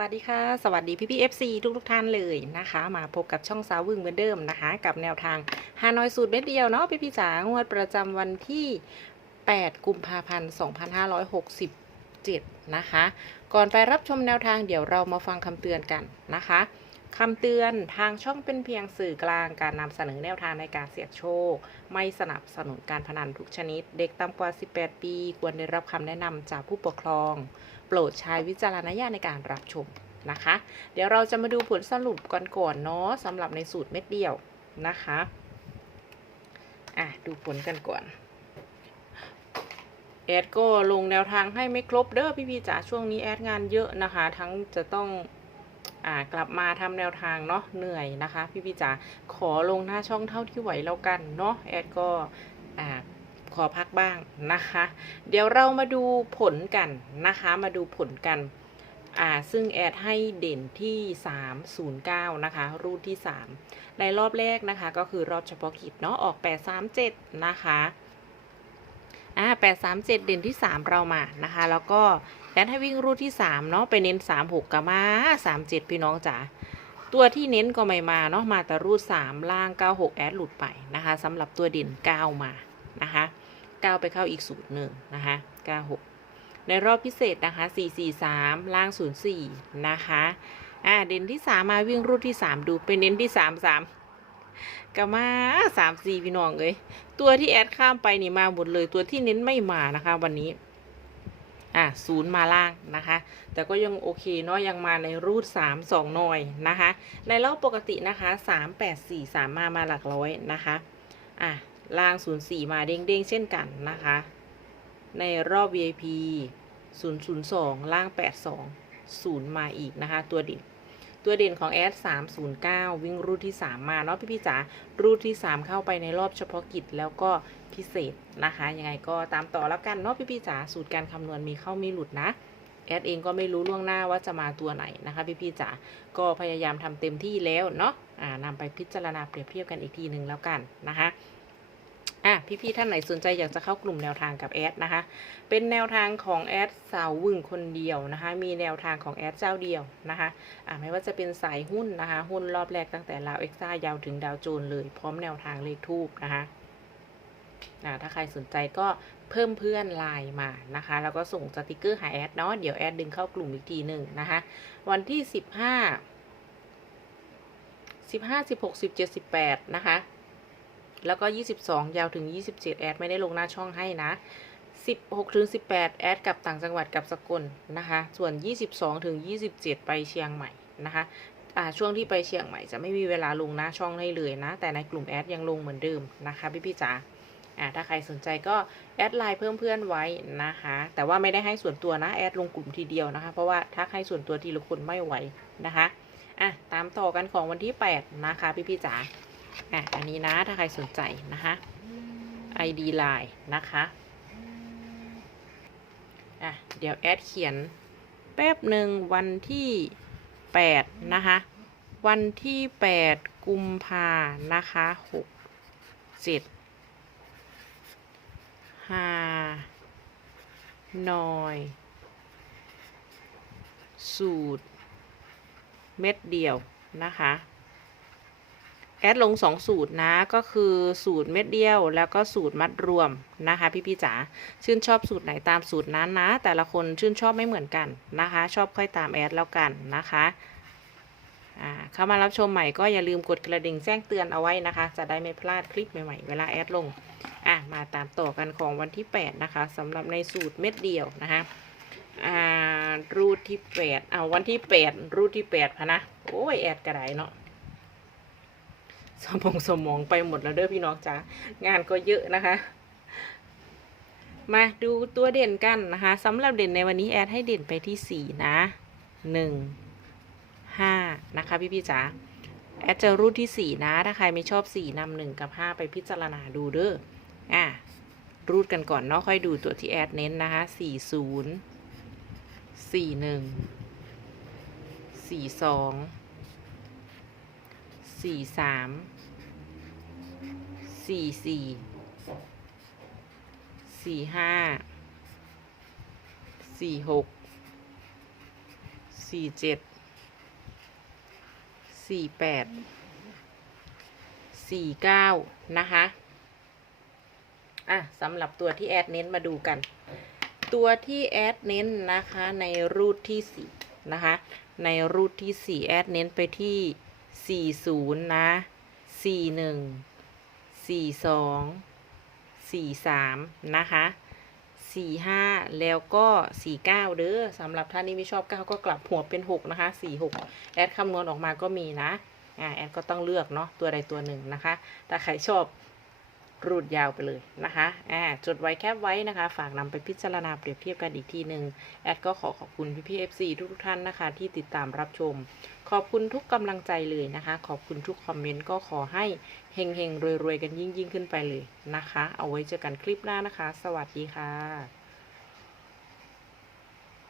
วัสดีค่ะ สวัสดีพี่พี่เอฟซีทุกทุกท่านเลยนะคะ มาพบกับช่องสาววึงเหมือนเดิมนะคะ กับแนวทางฮานอยสูตรเม็ดเดียวเนาะพี่พี่จ๋างวดประจำวันที่ 8 กุมภาพันธ์ 2567 นะคะ ก่อนไปรับชมแนวทางเดี๋ยวเรามาฟังคำเตือนกันนะคะ คำเตือนทางช่องเป็นเพียงสื่อกลางการนำเสนอแนวทางในการเสี่ยงโชค ไม่สนับสนุนการพนันทุกชนิด เด็กต่ำกว่า 18 ปี ควรได้รับคำแนะนำจากผู้ปกครอง โปรดใช้วิจารณญาณในการรับชมนะคะ เดี๋ยวเราจะมาดูผลสรุปกันก่อนเนาะสำหรับในสูตรเม็ดเดียวนะคะอะดูผลกันก่อนแอดก็ลงแนวทางให้ไม่ครบเด้อพี่พีจ๋าช่วงนี้แอดงานเยอะนะคะ ทั้งจะต้อง อ่ากลับมาทำแนวทางเนาะเหนื่อยนะคะ พี่พีจ๋าขอลงหน้าช่องเท่าที่ไหวแล้วกันเนาะแอดก็อ่าขอพักบ้างนะคะ เดี๋ยวเรามาดูผลกันนะคะ มาดูผลกันอ่าซึ่งแอดให้เด่นที่ 309 นะคะ รูทที่ 3 ในรอบแรกนะคะ ก็คือรอบเฉพาะกิจเนาะออก 837 นะคะอ่า837 เด่นที่ 3 เรามานะคะ แล้วก็ แอดให้วิ่งรูทที่3เนาะไปเน้น 36กับมา 37 พี่น้องจ๋าตัวที่เน้นก็ไม่มาเนาะมาแต่รูท3ล่าง 96 แอดหลุดไปนะคะสำหรับตัวเด่น 9 มานะคะ9ไปเข้าอีกสูตรหนึ่งนะคะ96 ในรอบพิเศษนะคะ 443 ล่าง 04 นะคะอ่าเด่นที่ 3 มาวิ่งรูดที่ 3 ดูเป็นเน้นที่ 3 3ก็มา3 4พี่น้องเอ้ยตัวที่แอดข้ามไปนี่มาหมดเลย ตัวที่เน้นไม่มานะคะ วันนี้ อะศูนย์มาล่างนะคะ แต่ก็ยังโอเคเนาะยังมาในรูด 3 2 หน่อยนะคะ ในรอบปกตินะคะ 3 8 4 3 มามาหลักร้อยนะคะอะล่าง 04 มาเด้งๆเช่นกันนะคะ ในรอบ VIP 002 ล่าง 82 0 มาอีกนะคะ ตัวดิน ตัวเด่นของแอด309 วิ่งรูทที่ 3 มาเนาะพี่ๆจ๋ารูทที่ 3 เข้าไปในรอบเฉพาะกิจแล้วก็พิเศษนะคะยังไงก็ตามต่อแล้วกันเนาะพี่ๆจ๋าสูตรการคำนวณมีเข้ามีหลุดนะแอดเองก็ไม่รู้ล่วงหน้าว่าจะมาตัวไหนนะคะพี่ๆจ๋าก็พยายามทำเต็มที่แล้วเนาะอ่านำไปพิจารณาเปรียบเทียบกันอีกทีหนึ่งแล้วกันนะคะ อะพี่ๆท่านไหนสนใจอยากจะเข้ากลุ่มแนวทางกับแอดนะคะ เป็นแนวทางของแอดสาววึงคนเดียวนะคะ มีแนวทางของแอดเจ้าเดียวนะคะอะไม่ว่าจะเป็นสายหุ้นนะคะ หุ้นรอบแรกตั้งแต่ลาวเอ็กซ่ายาวถึงดาวโจนเลย พร้อมแนวทางเลขทูบนะคะอ่าถ้าใครสนใจก็เพิ่มเพื่อนไลน์มานะคะ แล้วก็ส่งสติกเกอร์หาแอดเนาะเดี๋ยวแอดดึงเข้ากลุ่มอีกทีหนึ่งนะคะ วันที่สิบห้าสิบห้าสิบหกสิบเจ็ดสิบแปดนะคะ แล้วก็ 22 ยาวถึง 27 แอดไม่ได้ลงหน้าช่องให้นะ 16ถึง18 แอดกับต่างจังหวัดกับสกลนะคะ ส่วน 22ถึง27 ไปเชียงใหม่นะคะช่วงที่ไปเชียงใหม่จะไม่มีเวลาลงหน้าช่องให้เลยนะ แต่ในกลุ่มแอดยังลงเหมือนเดิมนะคะพี่พี่จ๋าอ่าถ้าใครสนใจก็แอดไลน์เพิ่มเพื่อนไว้นะคะ แต่ว่าไม่ได้ให้ส่วนตัวนะแอดลงกลุ่มทีเดียวนะคะ เพราะว่าถ้าให้ส่วนตัวทีละคนไม่ไหวนะคะอะตามต่อกันของวันที่ 8 นะคะพี่พี่จ๋า อะอันนี้นะถ้าใครสนใจนะคะ ID Line นะคะอะเดี๋ยวแอดเขียนแป๊บหนึ่งวันที่ 8 นะคะ วันที่ 8 กุมภานะคะ6 7 5หน่อย สูตร เม็ดเดียวนะคะ แอดลงสองสูตรนะก็คือสูตรเม็ดเดียว แล้วก็สูตรมัดรวมนะคะพี่พี่จ๋าชื่นชอบสูตรไหนตามสูตรนั้นนะ แต่ละคนชื่นชอบไม่เหมือนกันนะคะ ชอบค่อยตามแอดแล้วกันนะคะเข้ามารับชมใหม่ก็อย่าลืมกดกระดิ่งแจ้งเตือนเอาไว้นะคะ จะได้ไม่พลาดคลิปใหม่ๆ เวลาแอดลงอะมาตามต่อกันของวันที่ 8 นะคะสำหรับในสูตรเม็ดเดียวนะคะอ่ารูทที่ 8 เอาวันที่ 8 รูทที่8พะนะ โอ้ยแอดกระไดเนาะ สมองสมองไปหมดแล้วเด้อพี่น้องจ้างานก็เยอะนะคะ มาดูตัวเด่นกันนะคะสำหรับเด่นในวันนี้แอดให้เด่นไปที่สี่นะหนึ่งห้านะคะพี่พี่จ๋าแอดจะรูดที่สี่นะ ถ้าใครไม่ชอบสี่นำหนึ่งกับห้าไปพิจารณาดูเด้ออะรูดกันก่อนเนาะค่อยดูตัวที่แอดเน้นนะคะสี่ศูนย์สี่หนึ่งสี่สอง สี่สามสี่สี่สี่ห้าสี่หกสี่เจ็ดสี่แปดสี่เก้านะคะ อะสำหรับตัวที่แอดเน้นมาดูกัน ตัวที่แอดเน้นนะคะในรูทที่สี่นะคะ ในรูทที่สี่แอดเน้นไปที่ สี่ศูนย์นะสี่หนึ่งสี่สองสี่สามนะคะสี่ห้าแล้วก็สี่เก้าเด้อสำหรับท่านที่ไม่ชอบเก้าก็กลับหัวเป็นหกนะคะสี่หกแอดคำนวณออกมาก็มีนะอ่าแอดก็ต้องเลือกเนาะตัวใดตัวหนึ่งนะคะ แต่ใครชอบ รูดยาวไปเลยนะคะอ่าจดไว้แคบไว้นะคะ ฝากนำไปพิจารณาเปรียบเทียบกันอีกทีหนึ่งแอดก็ขอขอบคุณพี่พี่เอฟซีทุกท่านนะคะ ที่ติดตามรับชม ขอบคุณทุกกำลังใจเลยนะคะ ขอบคุณทุกคอมเมนต์ก็ขอให้เฮงเฮงๆรวยๆ กันยิ่งยิ่งๆขึ้นไปเลยนะคะ เอาไว้เจอกันคลิปหน้านะคะ สวัสดีค่ะ